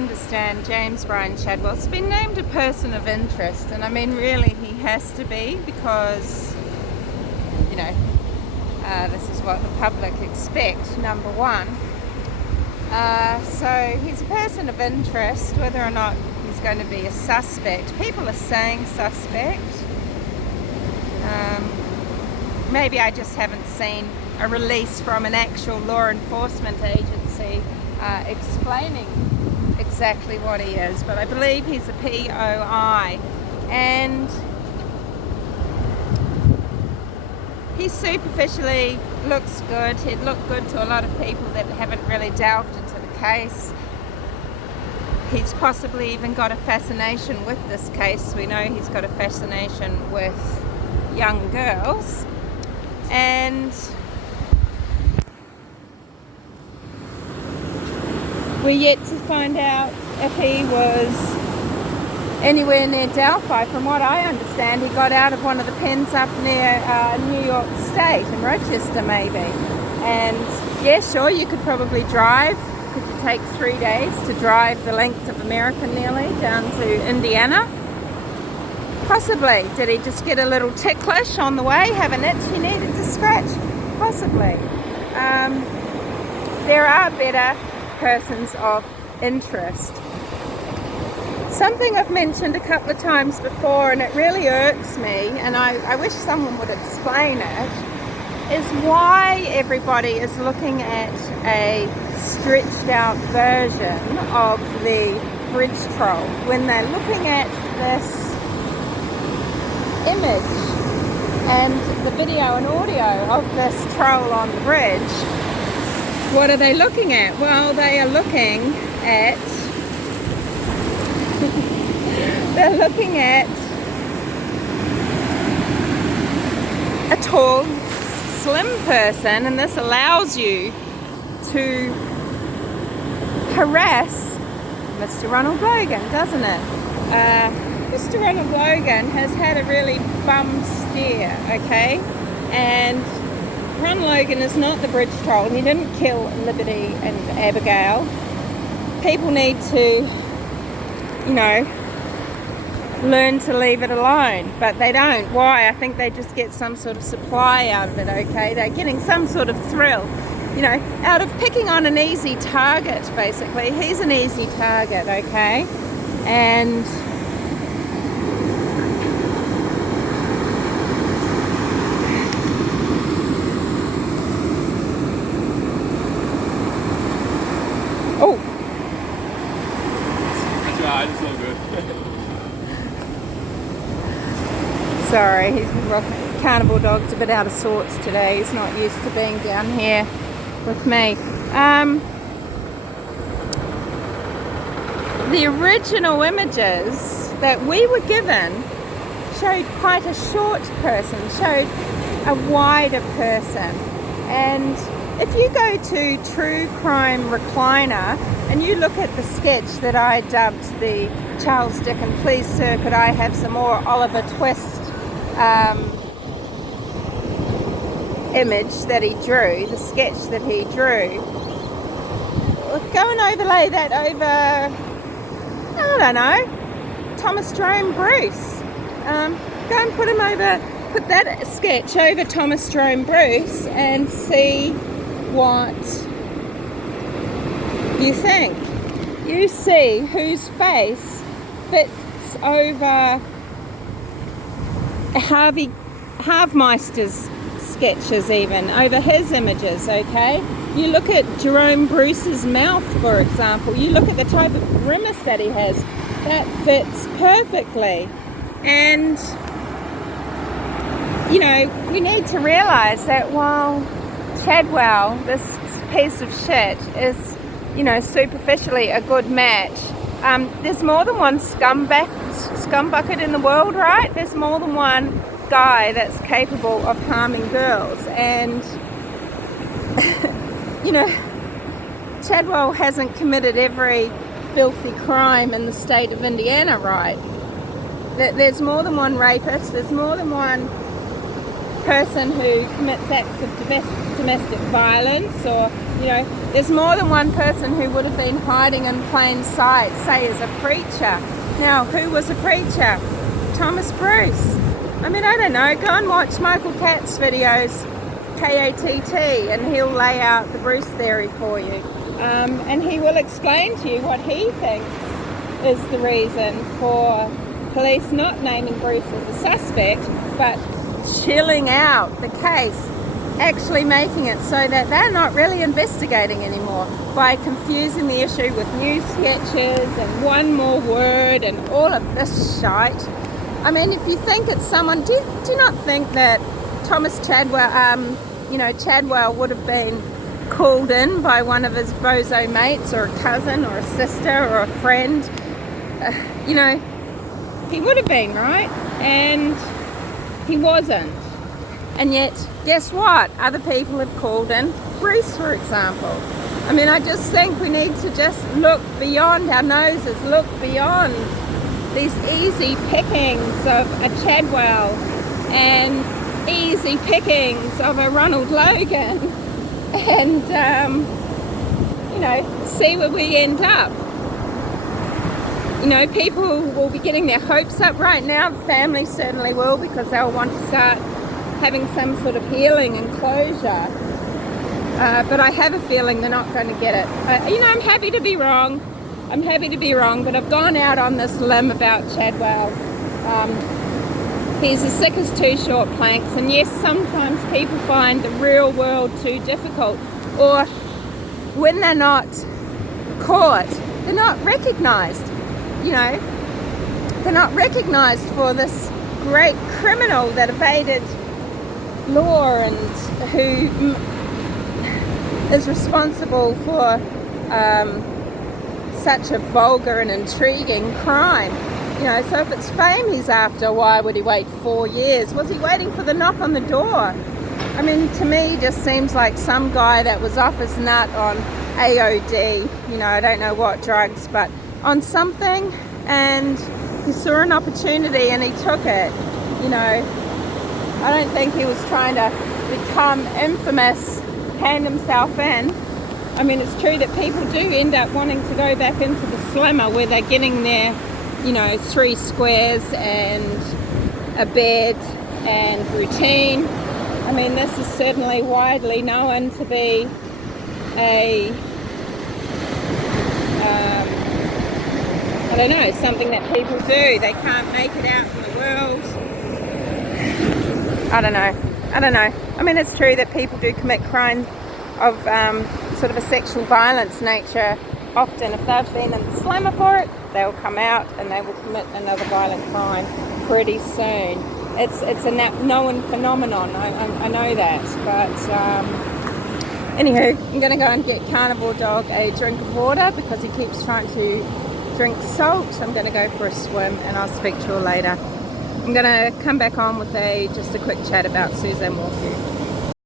understand, James Brian Chadwell's been named a person of interest, and I mean really he has to be, because this is what the public expect, number one. So he's a person of interest. Whether or not he's going to be a suspect, people are saying suspect. Maybe I just haven't seen a release from an actual law enforcement agency explaining exactly what he is, but I believe he's a POI, and he superficially looks good. He'd look good to a lot of people that haven't really delved into the case. He's possibly even got a fascination with this case. We know he's got a fascination with young girls, and we're yet to find out if he was anywhere near Delphi. From what I understand, he got out of one of the pens up near New York State, in Rochester maybe. And yeah, sure, you could probably drive. Could you take 3 days to drive the length of America nearly down to Indiana? Possibly. Did he just get a little ticklish on the way, have an itch he needed to scratch? Possibly. There are better persons of interest. Something I've mentioned a couple of times before, and it really irks me, and I wish someone would explain it, is why everybody is looking at a stretched out version of the bridge troll when they're looking at this image and the video and audio of this troll on the bridge. What are they looking at? Well, they are looking at they're looking at a tall, slim person, and this allows you to harass Mr. Ronald Logan, doesn't it? Mr. Ronald Logan has had a really bum steer, okay? And Ron Logan is not the bridge troll. He didn't kill Liberty and Abigail. People need to, learn to leave it alone, but they don't. Why? I think they just get some sort of supply out of it, okay? They're getting some sort of thrill, out of picking on an easy target, basically. He's an easy target, okay? And it's all good. sorry, carnival dog's a bit out of sorts today. He's not used to being down here with me. The original images that we were given showed quite a short person, showed a wider person. And if you go to True Crime Recliner and you look at the sketch that I dubbed the Charles Dickens Please Sir Could I Have Some More Oliver Twist image that he drew, the sketch that he drew, go and overlay that over, I don't know, Thomas Jerome Bruce. Go and put that sketch over Thomas Jerome Bruce and see what you think. You see whose face fits over Harvemeister's sketches, even over his images, okay? You look at Jerome Bruce's mouth, for example. You look at the type of grimace that he has. That fits perfectly. And we need to realize that while Chadwell, this piece of shit, is superficially a good match, there's more than one scumbucket in the world, right? There's more than one guy that's capable of harming girls. And Chadwell hasn't committed every filthy crime in the state of Indiana, right? There's more than one rapist. There's more than one person who commits acts of domestic violence or You know, there's more than one person who would have been hiding in plain sight, say as a preacher. Now, who was a preacher? Thomas Bruce. I mean, I don't know, go and watch Michael Katt's videos, K-A-T-T, and he'll lay out the Bruce theory for you. And he will explain to you what he thinks is the reason for police not naming Bruce as a suspect, but chilling out the case, actually making it so that they're not really investigating anymore by confusing the issue with new sketches and one more word and all of this shite. I mean, if you think it's someone, do you not think that Thomas Chadwell, Chadwell would have been called in by one of his bozo mates or a cousin or a sister or a friend? He would have been, right? And he wasn't. And yet, guess what? Other people have called in Bruce, for example. I mean, I just think we need to just look beyond our noses, look beyond these easy pickings of a Chadwell and easy pickings of a Ronald Logan and, see where we end up. People will be getting their hopes up right now. Families certainly will, because they'll want to start having some sort of healing and closure. But I have a feeling they're not going to get it. I'm happy to be wrong. But I've gone out on this limb about Chadwell. He's as sick as two short planks, and yes, sometimes people find the real world too difficult, or when they're not caught, they're not recognised. They're not recognised for this great criminal that evaded law and who is responsible for such a vulgar and intriguing crime. So if it's fame he's after, why would he wait 4 years? Was he waiting for the knock on the door? I mean, to me, he just seems like some guy that was off his nut on AOD, I don't know what drugs, but on something, and he saw an opportunity and he took it. I don't think he was trying to become infamous, hand himself in. I mean, it's true that people do end up wanting to go back into the slimmer where they're getting their 3 squares and a bed and routine. I mean, this is certainly widely known to be something that people do. They can't make it out in the world. I don't know. I mean, it's true that people do commit crimes of sort of a sexual violence nature. Often, if they've been in the slammer for it, they'll come out and they will commit another violent crime pretty soon. It's a known phenomenon. I know that, but anywho, I'm going to go and get Carnivore Dog a drink of water because he keeps trying to drink salt. I'm going to go for a swim, and I'll speak to you later. I'm going to come back on with just a quick chat about Suzanne Walker.